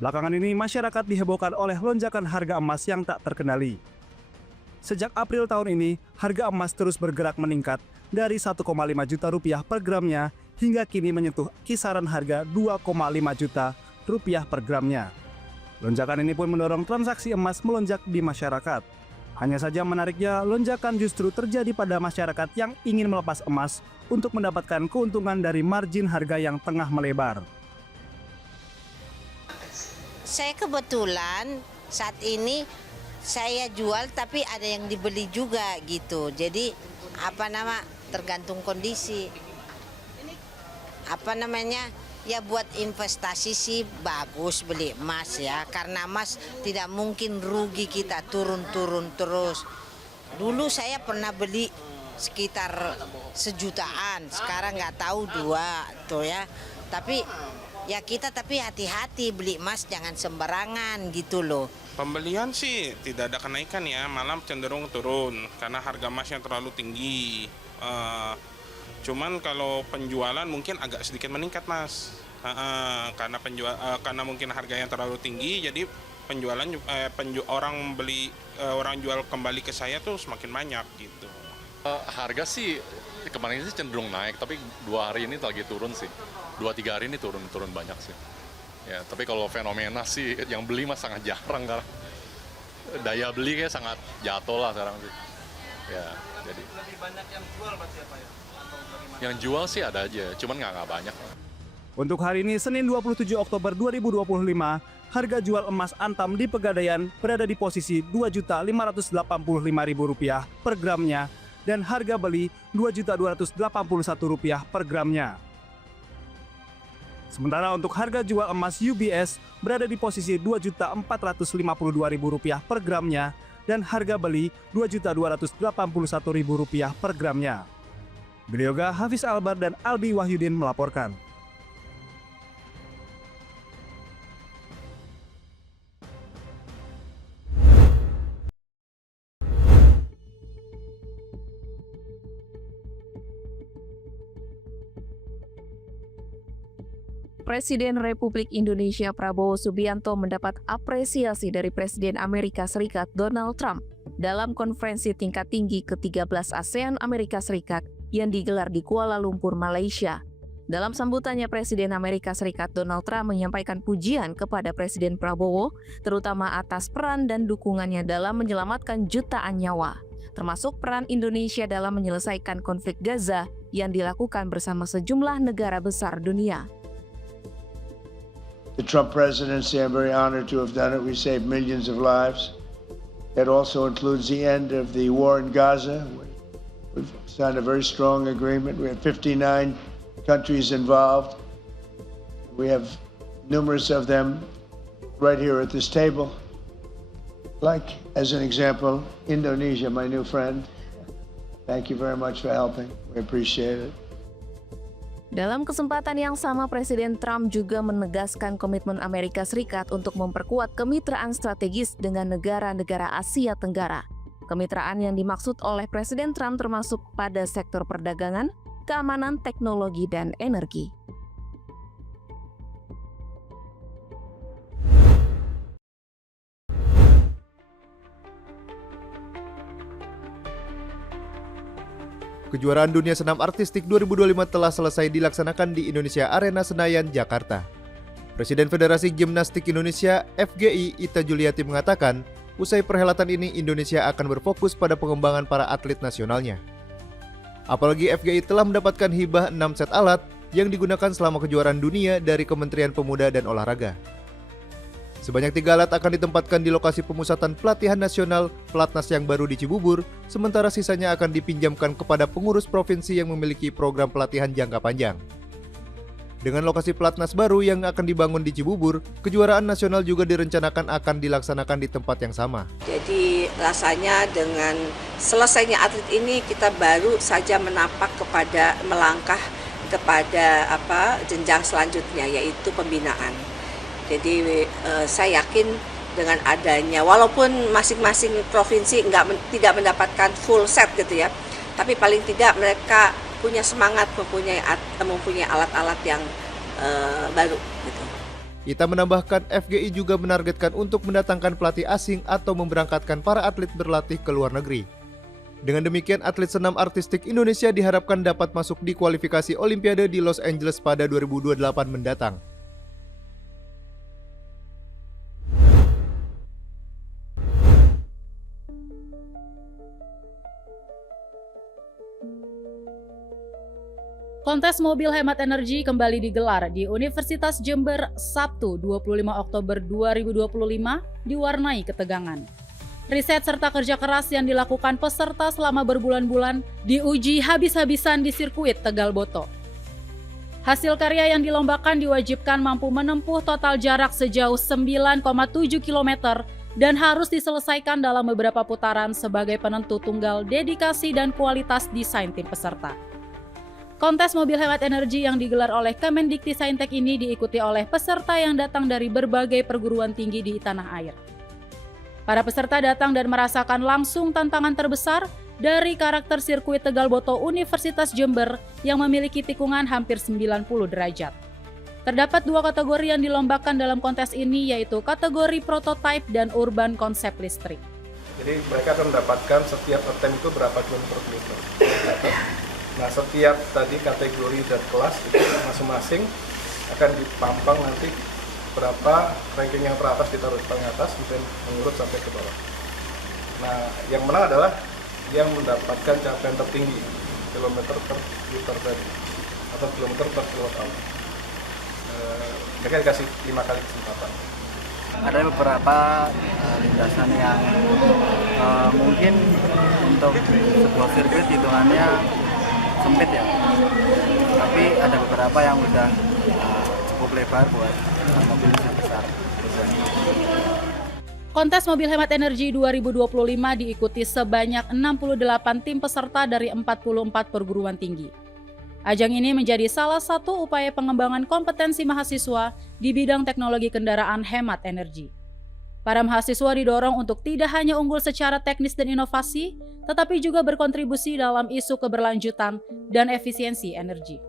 Belakangan ini masyarakat dihebohkan oleh lonjakan harga emas yang tak terkendali. Sejak April tahun ini, harga emas terus bergerak meningkat dari 1,5 juta rupiah per gramnya hingga kini menyentuh kisaran harga 2,5 juta rupiah per gramnya. Lonjakan ini pun mendorong transaksi emas melonjak di masyarakat. Hanya saja menariknya, lonjakan justru terjadi pada masyarakat yang ingin melepas emas untuk mendapatkan keuntungan dari margin harga yang tengah melebar. Saya kebetulan saat ini saya jual tapi ada yang dibeli juga gitu. Jadi tergantung kondisi. Ya buat investasi sih bagus beli emas ya, karena emas tidak mungkin rugi kita turun-turun terus. Dulu saya pernah beli sekitar 1 jutaan, sekarang nggak tahu 2 tuh ya. Tapi ya kita hati-hati beli emas, jangan sembarangan gitu loh. Pembelian sih tidak ada kenaikan ya, malah cenderung turun karena harga emasnya terlalu tinggi. Cuman kalau penjualan mungkin agak sedikit meningkat mas, karena mungkin harganya terlalu tinggi, jadi penjualan orang jual kembali ke saya tuh semakin banyak gitu. Harga sih kemarin sih cenderung naik, tapi 2 hari ini lagi turun sih, 2-3 hari ini turun banyak sih. Ya, tapi kalau fenomena sih yang beli mah sangat jarang karena daya beli kayak sangat jatuh lah sekarang sih. Ya, jadi lebih banyak yang jual pasti apa ya? Yang jual sih ada aja, cuman nggak banyak. Untuk hari ini, Senin 27 Oktober 2025, harga jual emas Antam di Pegadaian berada di posisi Rp2.585.000 per gramnya dan harga beli Rp2.281 per gramnya. Sementara untuk harga jual emas UBS berada di posisi Rp2.452.000 per gramnya dan harga beli Rp2.281.000 per gramnya. Beliauga Hafiz Albar dan Albi Wahyudin melaporkan. Presiden Republik Indonesia Prabowo Subianto mendapat apresiasi dari Presiden Amerika Serikat Donald Trump dalam konferensi tingkat tinggi ke-13 ASEAN Amerika Serikat yang digelar di Kuala Lumpur, Malaysia. Dalam sambutannya, Presiden Amerika Serikat Donald Trump menyampaikan pujian kepada Presiden Prabowo, terutama atas peran dan dukungannya dalam menyelamatkan jutaan nyawa, termasuk peran Indonesia dalam menyelesaikan konflik Gaza yang dilakukan bersama sejumlah negara besar dunia. The Trump presidency, I'm very honored to have done it. We saved millions of lives. It also includes the end of the war in Gaza. We've signed a very strong agreement. We have 59 countries involved. We have numerous of them right here at this table. Like, as an example, Indonesia, my new friend. Thank you very much for helping. We appreciate it. Dalam kesempatan yang sama, Presiden Trump juga menegaskan komitmen Amerika Serikat untuk memperkuat kemitraan strategis dengan negara-negara Asia Tenggara. Kemitraan yang dimaksud oleh Presiden Trump termasuk pada sektor perdagangan, keamanan, teknologi, dan energi. Kejuaraan Dunia Senam Artistik 2025 telah selesai dilaksanakan di Indonesia Arena Senayan, Jakarta. Presiden Federasi Gimnastik Indonesia (FGI) Ita Juliati mengatakan, usai perhelatan ini Indonesia akan berfokus pada pengembangan para atlet nasionalnya. Apalagi FGI telah mendapatkan hibah 6 set alat yang digunakan selama kejuaraan dunia dari Kementerian Pemuda dan Olahraga. Sebanyak 3 alat akan ditempatkan di lokasi pemusatan pelatihan nasional Pelatnas yang baru di Cibubur, sementara sisanya akan dipinjamkan kepada pengurus provinsi yang memiliki program pelatihan jangka panjang. Dengan lokasi Pelatnas baru yang akan dibangun di Cibubur, kejuaraan nasional juga direncanakan akan dilaksanakan di tempat yang sama. Jadi rasanya dengan selesainya atlet ini kita baru saja melangkah kepada jenjang selanjutnya, yaitu pembinaan. Jadi saya yakin dengan adanya, walaupun masing-masing provinsi tidak mendapatkan full set gitu ya, tapi paling tidak mereka punya semangat mempunyai alat-alat yang baru gitu. Ita menambahkan FGI juga menargetkan untuk mendatangkan pelatih asing atau memberangkatkan para atlet berlatih ke luar negeri. Dengan demikian, atlet senam artistik Indonesia diharapkan dapat masuk di kualifikasi Olimpiade di Los Angeles pada 2028 mendatang. Kontes mobil hemat energi kembali digelar di Universitas Jember Sabtu 25 Oktober 2025 diwarnai ketegangan. Riset serta kerja keras yang dilakukan peserta selama berbulan-bulan diuji habis-habisan di sirkuit Tegal Boto. Hasil karya yang dilombakan diwajibkan mampu menempuh total jarak sejauh 9,7 km dan harus diselesaikan dalam beberapa putaran sebagai penentu tunggal dedikasi dan kualitas desain tim peserta. Kontes mobil hemat energi yang digelar oleh Kemendikti-Saintek ini diikuti oleh peserta yang datang dari berbagai perguruan tinggi di tanah air. Para peserta datang dan merasakan langsung tantangan terbesar dari karakter sirkuit Tegal Boto Universitas Jember yang memiliki tikungan hampir 90 derajat. Terdapat 2 kategori yang dilombakan dalam kontes ini, yaitu kategori prototype dan urban konsep listrik. Jadi mereka akan mendapatkan setiap attempt itu berapa kilometer. Nah, setiap tadi kategori dan kelas itu masing-masing akan dipampang nanti berapa ranking yang teratas ditaruh paling atas, kemudian mengurut sampai ke bawah. Nah, yang menang adalah yang mendapatkan capaian tertinggi kilometer per liter tadi atau kilometer per kilowatt. Mereka dikasih 5 kali kesempatan. Ada beberapa lintasan yang mungkin untuk sebuah sirkuit hitungannya sempit ya, tapi ada beberapa yang udah cukup lebar buat mobil yang besar. Kontes mobil hemat energi 2025 diikuti sebanyak 68 tim peserta dari 44 perguruan tinggi. Ajang ini menjadi salah satu upaya pengembangan kompetensi mahasiswa di bidang teknologi kendaraan hemat energi. Para mahasiswa didorong untuk tidak hanya unggul secara teknis dan inovasi, tetapi juga berkontribusi dalam isu keberlanjutan dan efisiensi energi.